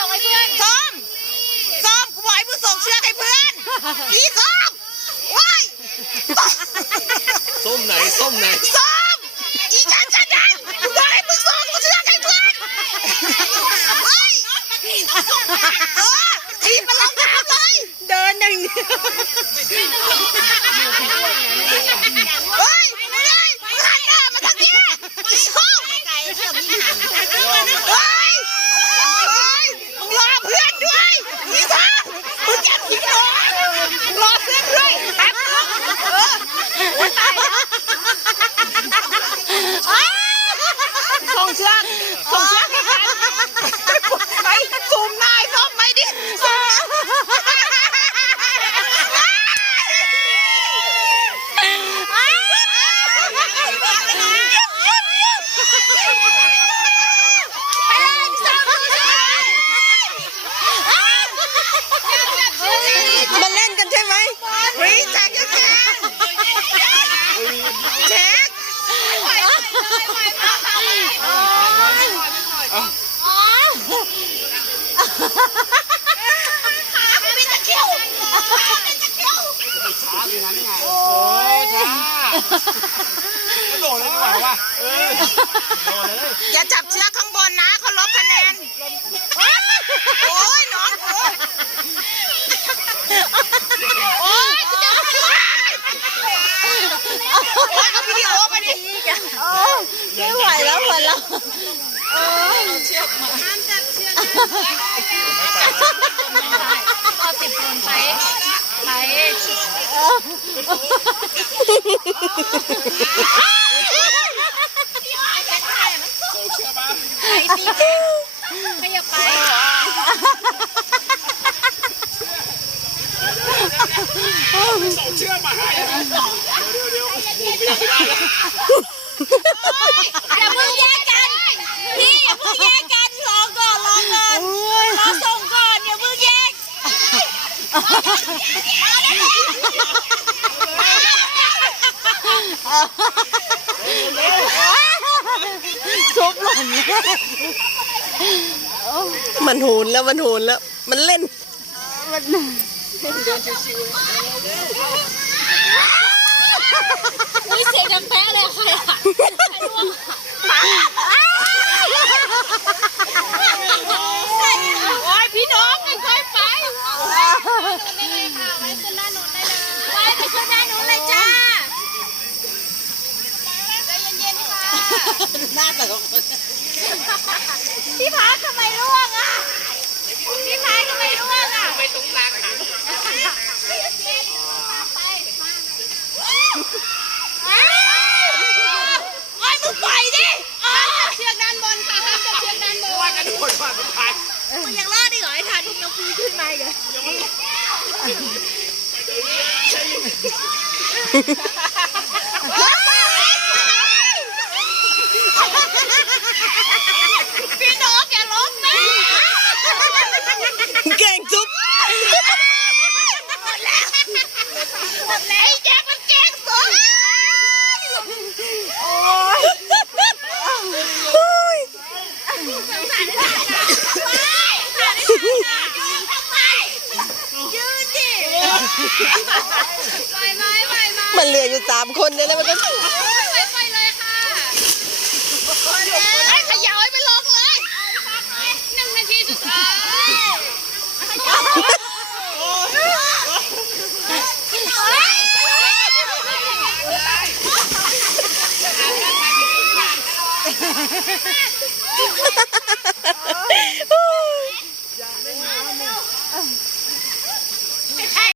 ส่งให้เพื่อนส้มส้มกูบอกให้มึงส่งเชือกให้เพื่อนอีส้มว้ายส้มไหนส้มไหนส้มอีฉันฉันดันกูบอกให้มึงส่งเชือกให้เพื่อนเฮ้ยเออทีบมันลงน้ำเลย เดินอย่างเดียว เฮ้ยมึงเลยมึงหันหน้ามาทางนี้อีส้มเฮ้ยเฮ้ยมึงรอเพื่อนด้วยอีส้มมึงแกผีรอรอเพื่อนด้วยแป๊บนึงเออโอ๊ยตายแล้ว ส่งเชือกส่งเชือกให้กันไปซูมหน้าไอ้ส้มไปดิซูมไปเลยพี่ส้มดูสิ มาเล่นกันใช่ไหม เฮ้ยแจ็คยังแจ็คแจ็คมีตะเคียวมีตะเคียวช้าอย่างนั้นไงโอ้ยช้ากระโดดเลยดีกว่าว่ะเออโดดเลย อย่าจับเชือกข้างบนนะเขาลบคะแนน โอ้ยน้องกูโอ้ยกูจะไม่ไหวโอ้ยเอา วิดีโอมาดิโอ้ไม่ไหวแล้วหัวเราะเอาสิบคนไปไปไปสิขยับไป ส่งเชือกมาให้เดี๋ยวเดี๋ยวเดี๋ยวหมุนไปยังไม่ได้แล้ว อย่าเพิ่งแยกกัน พี่อย่าเพิ่งแยกกันรอก่อนรอก่อนรอส่งก่อนอย่าเพิ่งแยกซุบหล่นมันโหนแล้วมันโหนแล้ว มันเล่นอุ้ยเมีเสียงดังแป๊ะเลยใครอะใครร่วงโอ้ยพี่น้องค่อยไปไปไปขึ้นด้านนู้นได้เลยไปไปขึ้นด้านนู้นเลยจ้าใจเย็นๆค่ะ หน้าแต่ละคน พี่พักทำไมร่วงอะ ท้ายมึงยังรอดอีกเหรอไอ้ทาทุกยกมือขึ้นมาอีกเหรอพี่น้องอย่าล้มนะ เก่งซุบ หมดแล้วหมดแล้วไอ้แจ็คมันแกล้งสุด โอ้ยโอ้ย สงสารไอ้ทานนะไปสงสารไอ้ทานนะยืนทำไมยืนดิ ไปไปไปไปมันเหลืออยู่สามคนเลยแล้วมันก็ไปไปเลยค่ะไอ้ขยาวให้มันลงเลยหนึ่งนาทีสุดท้าย